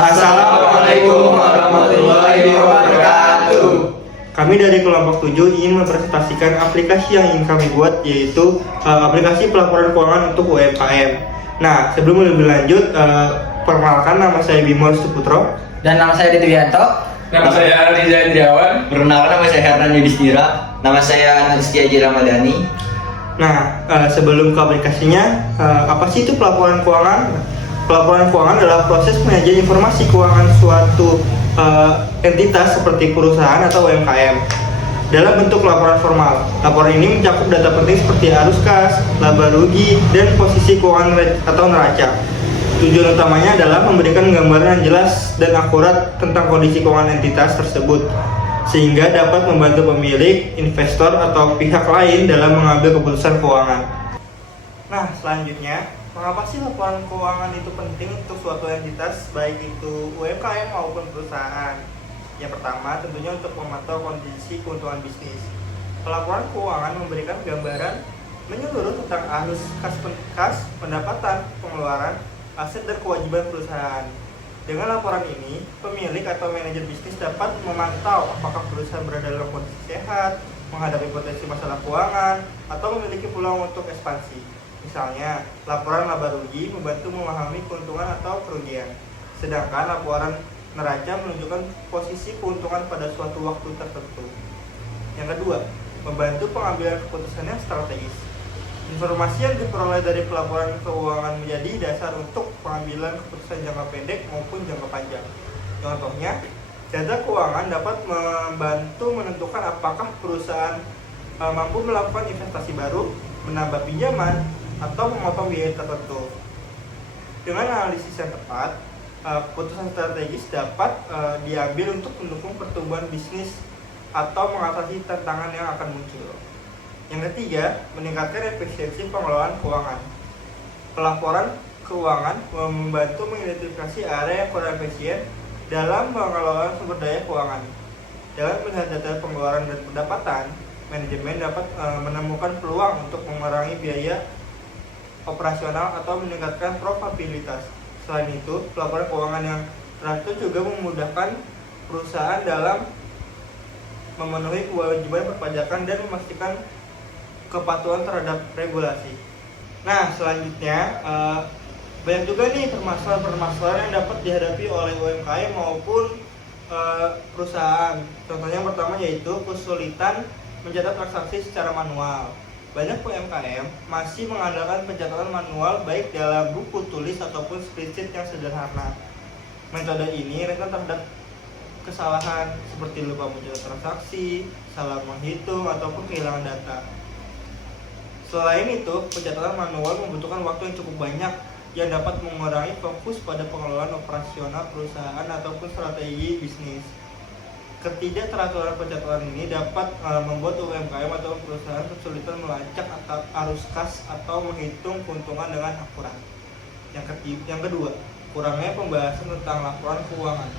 Assalamualaikum warahmatullahi wabarakatuh. Kami dari kelompok 7 ingin mempresentasikan aplikasi yang ingin kami buat, yaitu aplikasi pelaporan keuangan untuk UMKM. Nah, sebelum lebih lanjut, perkenalkan, nama saya Bimo Putro. Dan nama saya Ditwianto. Nama saya Riza Indriawan. Perkenalkan, nama saya Hernan Yudhistira. Nama saya Nustia Haji Ramadhani. Nah, sebelum ke aplikasinya, apa sih itu pelaporan keuangan? Pelaporan keuangan adalah proses penyajian informasi keuangan suatu entitas seperti perusahaan atau UMKM dalam bentuk laporan formal. Laporan ini mencakup data penting seperti arus kas, laba rugi, dan posisi keuangan atau neraca. Tujuan utamanya adalah memberikan gambaran yang jelas dan akurat tentang kondisi keuangan entitas tersebut, sehingga dapat membantu pemilik, investor, atau pihak lain dalam mengambil keputusan keuangan. Nah, selanjutnya, mengapa sih laporan keuangan itu penting untuk suatu entitas, baik itu UMKM maupun perusahaan? Yang pertama, tentunya untuk memantau kondisi keuntungan bisnis. Pelaporan keuangan memberikan gambaran menyeluruh tentang arus kas, pendapatan, pengeluaran, aset, dan kewajiban perusahaan. Dengan laporan ini, pemilik atau manajer bisnis dapat memantau apakah perusahaan berada dalam kondisi sehat, menghadapi potensi masalah keuangan, atau memiliki peluang untuk ekspansi. Misalnya, laporan laba rugi membantu memahami keuntungan atau kerugian, sedangkan laporan neraca menunjukkan posisi keuntungan pada suatu waktu tertentu. Yang kedua, membantu pengambilan keputusan yang strategis. Informasi yang diperoleh dari pelaporan keuangan menjadi dasar untuk pengambilan keputusan jangka pendek maupun jangka panjang. Contohnya, data keuangan dapat membantu menentukan apakah perusahaan mampu melakukan investasi baru, menambah pinjaman, atau memotong biaya tertentu. Dengan analisis yang tepat, keputusan strategis dapat diambil untuk mendukung pertumbuhan bisnis atau mengatasi tantangan yang akan muncul. Yang ketiga, meningkatkan efisiensi pengelolaan keuangan. Pelaporan keuangan membantu mengidentifikasi area yang kurang efisien dalam pengelolaan sumber daya keuangan. Dengan melihat data pengeluaran dan pendapatan, manajemen dapat menemukan peluang untuk mengurangi biaya operasional atau meningkatkan probabilitas. Selain itu, pelaporan keuangan yang teratur juga memudahkan perusahaan dalam memenuhi kewajiban perpajakan dan memastikan kepatuhan terhadap regulasi. Nah, selanjutnya banyak juga nih permasalahan yang dapat dihadapi oleh UMKM maupun perusahaan. Contohnya yang pertama yaitu kesulitan mencatat transaksi secara manual. Banyak UMKM masih mengandalkan pencatatan manual baik dalam buku tulis ataupun spreadsheet yang sederhana. Metode ini rentan terhadap kesalahan seperti lupa mencatat transaksi, salah menghitung, ataupun kehilangan data. Selain itu, pencatatan manual membutuhkan waktu yang cukup banyak yang dapat mengurangi fokus pada pengelolaan operasional perusahaan ataupun strategi bisnis. Ketidakteraturan pencatatan ini dapat membuat UMKM atau perusahaan kesulitan melacak arus kas atau menghitung keuntungan dengan akurat. Yang kedua, kurangnya pembahasan tentang laporan keuangan.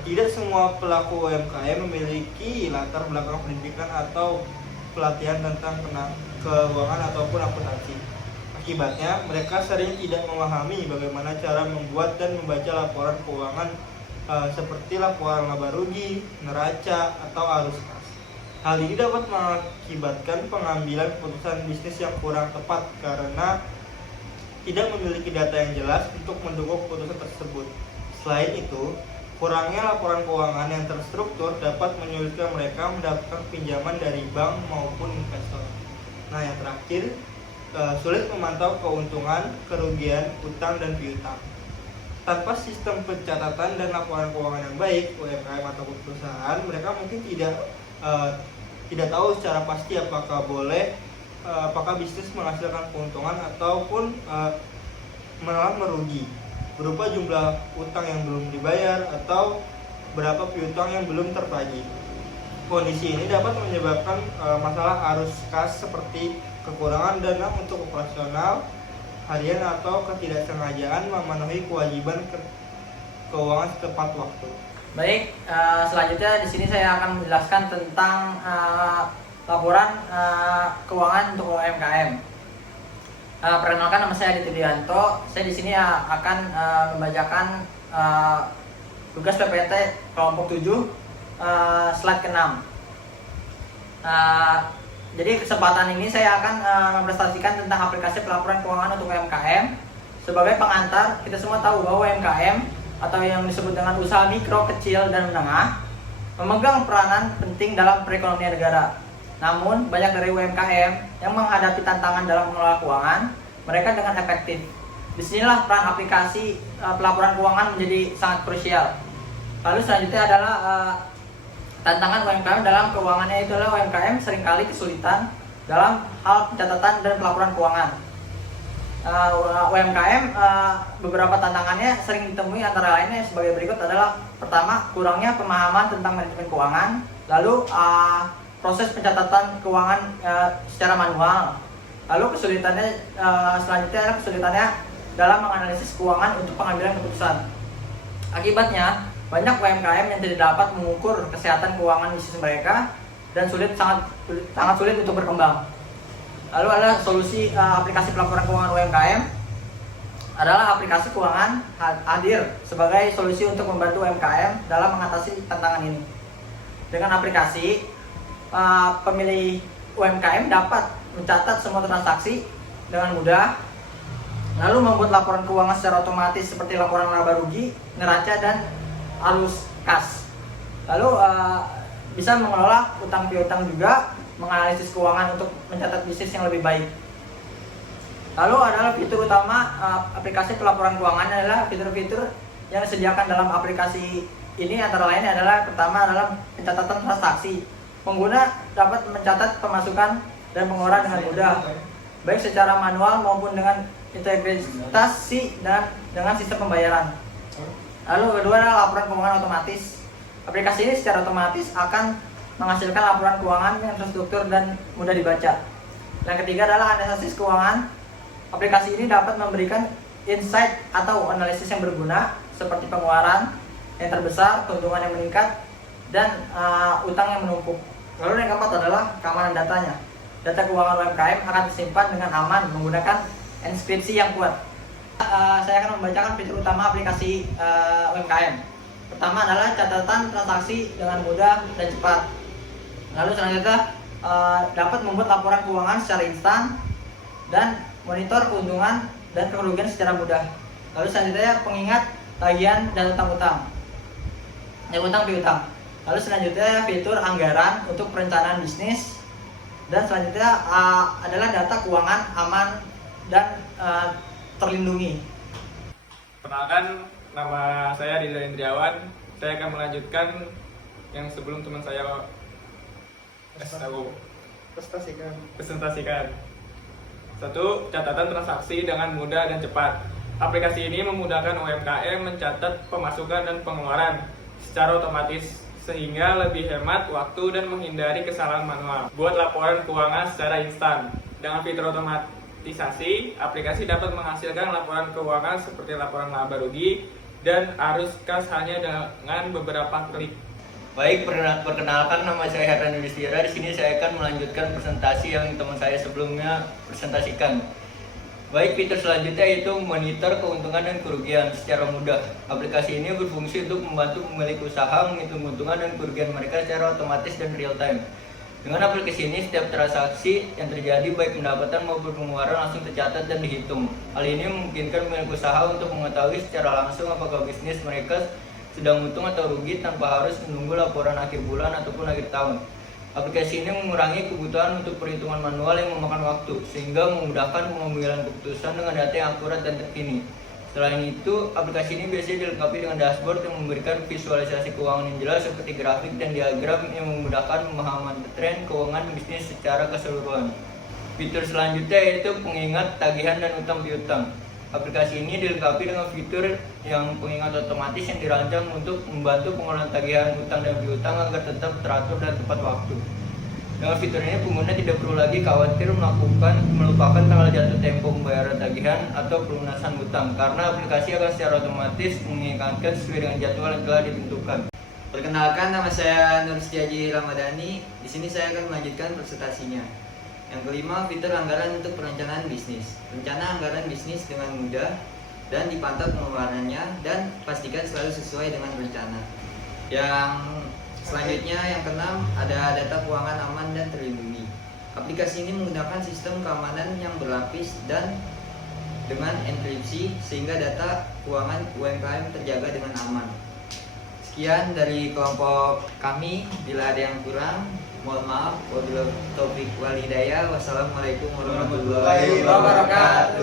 Tidak semua pelaku UMKM memiliki latar belakang pendidikan atau pelatihan tentang keuangan ataupun akuntansi. Akibatnya, mereka sering tidak memahami bagaimana cara membuat dan membaca laporan keuangan seperti laporan laba rugi, neraca, atau arus kas. Hal ini dapat mengakibatkan pengambilan keputusan bisnis yang kurang tepat karena tidak memiliki data yang jelas untuk mendukung keputusan tersebut. Selain itu, kurangnya laporan keuangan yang terstruktur dapat menyulitkan mereka mendapatkan pinjaman dari bank maupun investor. Nah, yang terakhir, sulit memantau keuntungan, kerugian, utang, dan piutang. Tanpa sistem pencatatan dan laporan keuangan yang baik, UMKM ataupun perusahaan, mereka mungkin tidak tahu secara pasti apakah bisnis menghasilkan keuntungan ataupun malah merugi, berupa jumlah utang yang belum dibayar atau berapa piutang yang belum tertagih. Kondisi ini dapat menyebabkan masalah arus kas seperti kekurangan dana untuk operasional harian atau ketidaksengajaan memenuhi kewajiban keuangan tepat waktu. Baik, selanjutnya di sini saya akan menjelaskan tentang laporan keuangan untuk UMKM. Perkenalkan, nama saya Aditya Dianto. Saya di sini akan membacakan tugas PPT kelompok 7 slide ke-6. Jadi kesempatan ini saya akan mempresentasikan tentang aplikasi pelaporan keuangan untuk UMKM. Sebagai pengantar, kita semua tahu bahwa UMKM atau yang disebut dengan usaha mikro, kecil, dan menengah memegang peranan penting dalam perekonomian negara. Namun, banyak dari UMKM yang menghadapi tantangan dalam mengelola keuangan mereka dengan efektif. Disinilah peran aplikasi pelaporan keuangan menjadi sangat krusial. Lalu selanjutnya adalah tantangan UMKM dalam keuangannya, itu adalah UMKM seringkali kesulitan dalam hal pencatatan dan pelaporan keuangan. UMKM beberapa tantangannya sering ditemui, antara lainnya sebagai berikut adalah: pertama, kurangnya pemahaman tentang manajemen keuangan. Lalu proses pencatatan keuangan secara manual. Lalu kesulitannya selanjutnya adalah kesulitannya dalam menganalisis keuangan untuk pengambilan keputusan. Akibatnya, banyak UMKM yang tidak dapat mengukur kesehatan keuangan bisnis mereka dan sangat sulit untuk berkembang. Lalu ada solusi aplikasi pelaporan keuangan UMKM adalah aplikasi keuangan hadir sebagai solusi untuk membantu UMKM dalam mengatasi tantangan ini. Dengan aplikasi, pemilik UMKM dapat mencatat semua transaksi dengan mudah, lalu membuat laporan keuangan secara otomatis seperti laporan laba rugi, neraca, dan arus kas. Lalu bisa mengelola utang piutang juga, menganalisis keuangan untuk mencatat bisnis yang lebih baik. Lalu adalah fitur utama aplikasi pelaporan keuangan adalah fitur-fitur yang disediakan dalam aplikasi ini, antara lain adalah: pertama adalah pencatatan transaksi. Pengguna dapat mencatat pemasukan dan pengeluaran dengan mudah, baik secara manual maupun dengan integrasi dan dengan sistem pembayaran. Lalu kedua adalah laporan keuangan otomatis. Aplikasi ini secara otomatis akan menghasilkan laporan keuangan yang terstruktur dan mudah dibaca. Yang ketiga adalah analisis keuangan. Aplikasi ini dapat memberikan insight atau analisis yang berguna seperti pengeluaran yang terbesar, keuntungan yang meningkat, dan utang yang menumpuk. Lalu yang keempat adalah keamanan datanya. Data keuangan UMKM akan disimpan dengan aman menggunakan enkripsi yang kuat. Saya akan membacakan fitur utama aplikasi UMKM. Pertama adalah catatan transaksi dengan mudah dan cepat. Lalu selanjutnya dapat membuat laporan keuangan secara instan dan monitor keuntungan dan kerugian secara mudah. Lalu selanjutnya pengingat tagihan dan utang-utang, utang piutang. Lalu selanjutnya fitur anggaran untuk perencanaan bisnis, dan selanjutnya adalah data keuangan aman dan terlindungi. Perkenalkan, nama saya Riza Indriawan. Saya akan melanjutkan yang sebelum teman saya presentasikan. Satu, catatan transaksi dengan mudah dan cepat. Aplikasi ini memudahkan UMKM mencatat pemasukan dan pengeluaran secara otomatis, sehingga lebih hemat waktu dan menghindari kesalahan manual. Buat laporan keuangan secara instan. Dengan fitur otomatisasi, aplikasi dapat menghasilkan laporan keuangan seperti laporan laba rugi dan arus kas hanya dengan beberapa klik. Baik, perkenalkan, nama saya Herdan Yudhistira. Di sini saya akan melanjutkan presentasi yang teman saya sebelumnya presentasikan. Baik, fitur selanjutnya yaitu monitor keuntungan dan kerugian secara mudah. Aplikasi ini berfungsi untuk membantu pemilik usaha menghitung keuntungan dan kerugian mereka secara otomatis dan real time. Dengan aplikasi ini, setiap transaksi yang terjadi baik pendapatan maupun pengeluaran langsung tercatat dan dihitung. Hal ini memungkinkan pemilik usaha untuk mengetahui secara langsung apakah bisnis mereka sedang untung atau rugi tanpa harus menunggu laporan akhir bulan ataupun akhir tahun. Aplikasi ini mengurangi kebutuhan untuk perhitungan manual yang memakan waktu, sehingga memudahkan pengambilan keputusan dengan data yang akurat dan terkini. Selain itu, aplikasi ini biasanya dilengkapi dengan dashboard yang memberikan visualisasi keuangan yang jelas seperti grafik dan diagram yang memudahkan pemahaman tren keuangan bisnis secara keseluruhan. Fitur selanjutnya yaitu pengingat tagihan dan utang piutang. Aplikasi ini dilengkapi dengan fitur yang pengingat otomatis yang dirancang untuk membantu pengelolaan tagihan utang dan piutang agar tetap teratur dan tepat waktu. Dengan fitur ini, pengguna tidak perlu lagi khawatir melupakan tanggal jatuh tempo pembayaran tagihan atau pelunasan utang, karena aplikasi akan secara otomatis mengingatkan sesuai dengan jadwal yang telah ditentukan. Perkenalkan, nama saya Nur Setiaji Ramadhani. Di sini saya akan melanjutkan presentasinya. Yang kelima, fitur anggaran untuk perencanaan bisnis. Rencana anggaran bisnis dengan mudah dan dipantau pengeluarannya dan pastikan selalu sesuai dengan rencana. Yang selanjutnya, yang keenam, ada data keuangan aman dan terlindungi. Aplikasi ini menggunakan sistem keamanan yang berlapis dan dengan enkripsi sehingga data keuangan UMKM terjaga dengan aman. Sekian dari kelompok kami. Bila ada yang kurang, mohon maaf. Wabillahi taufiq wal hidayah. Wassalamualaikum warahmatullahi wabarakatuh.